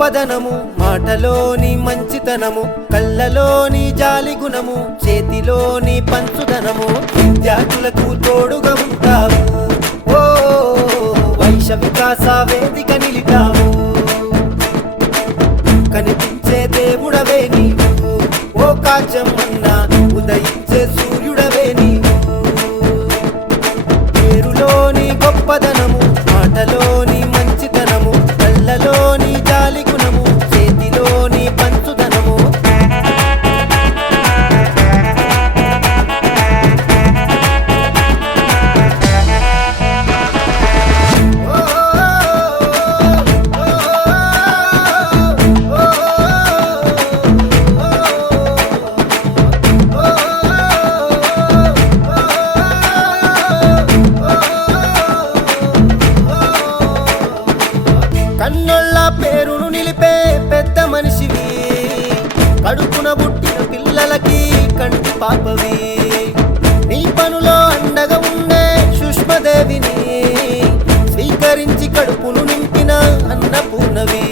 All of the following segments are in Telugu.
గొప్పదనము, మాటలోని మంచితనము, కళ్ళలోని జాలి గుణము, చేతిలోని పంచుదనము, విద్యార్థులకు తోడుగా ఉంటావు. ఓ వైశ్య వికాస వేదిక నిలిటావు, కనిపించే దేవుడవే నీవు. ఓ కాచమ్మన్న ఉదయించే సూర్యుడవే నీవు. పేరులోని గొప్పదనము, మాటలోని మంచితనము, కళ్ళలోని జాలి గుణము, చేతిలోని పంచుదనము. కన్నొళ్ళ పేరును నిలిపే పెద్ద మనిషివి, కడుపున పుట్టిన పిల్లలకి కంటి పాపవి. నీ పనులో అండగా ఉండే సుష్మదేవిని స్వీకరించి కడుపును నింపిన అన్నపూర్ణవి.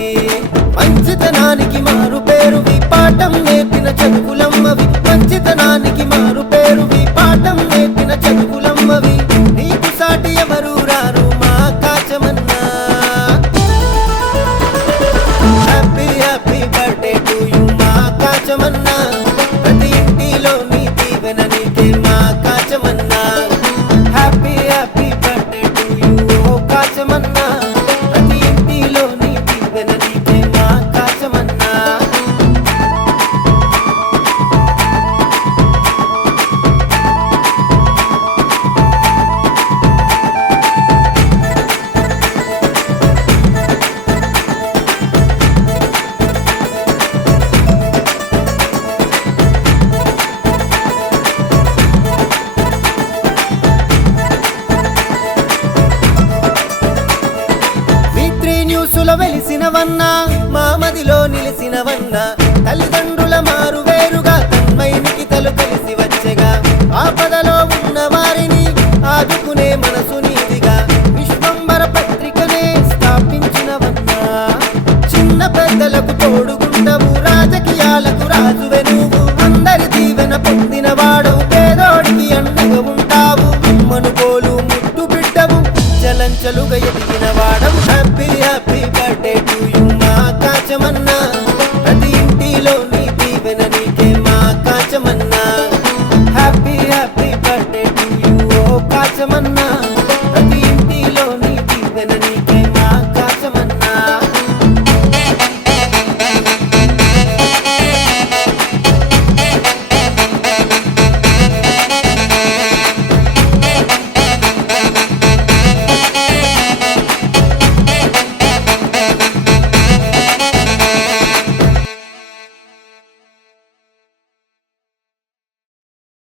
మంచితనానికి మారు పేరువి, పాఠం నేర్పిన చదువులమ్మవి. మంచితనానికి మారు పేరువి, పాఠం నేర్పిన చదువులమ్మవి. నీకు సాటి ఎవరు రారు మా కాచమన్నా. హ్యాపీ బర్త్డే టు యు మా కాచమన్నా. ప్రతి ఇంటిలో నీ దీవెన నీకే మా కాచమన్నా. హ్యాపీ బర్త్డే టు యు ఓ కాచమన్నా. ప్రతి ఇంటిలో నీ దీవెన నీకే మా కాచమన్నా. న్యూసులో వెలిసినవన్నా, మా మదిలో నిలిసినవన్నా. తల్లిదండ్రుల మారు వేరుగా తన్మయునికి తలు కలిసి వచ్చెగా. ఆపదలో ఉన్న వారిని ఆదుకునే మనసు నీదిగా. విశ్వంబర పత్రికనే స్థాపించినవన్నా. చిన్న పెద్దలకు తోడుగుండవు, రాజకీయాలకు రాజువే నువ్వు. అందరి దీవెన పొందిన వాడవు, పేదోడికి అండగా ఉంటావు. అమ్మను పోలు ముద్దు బిడ్డవు, చలంచలుగా